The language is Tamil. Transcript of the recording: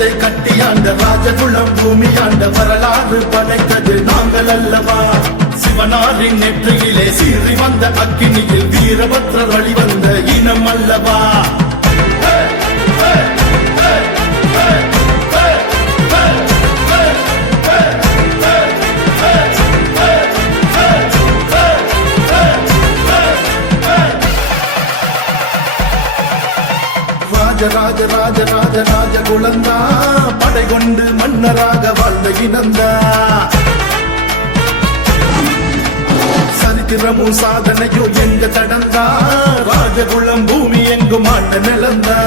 ராஜ்யத்தை கட்டியாண்ட ராஜகுலம் பூமியாண்ட வரலாறு படைத்தது நாங்கள் அல்லவா. சிவனாரின் நெற்றியிலே சீறி வந்த அக்கினியில் வீரபத்ரர் வழிவந்த இனம் அல்லவா. ராஜ ராஜ ராஜ ராஜ குலந்தா படை கொண்டு மன்னராக வாழ்ந்த இனந்தா. சரித்திரமும் சாதனையோ எங்க தடந்தா ராஜகுலம் பூமி எங்கும் ஆண்ட நிலந்தா.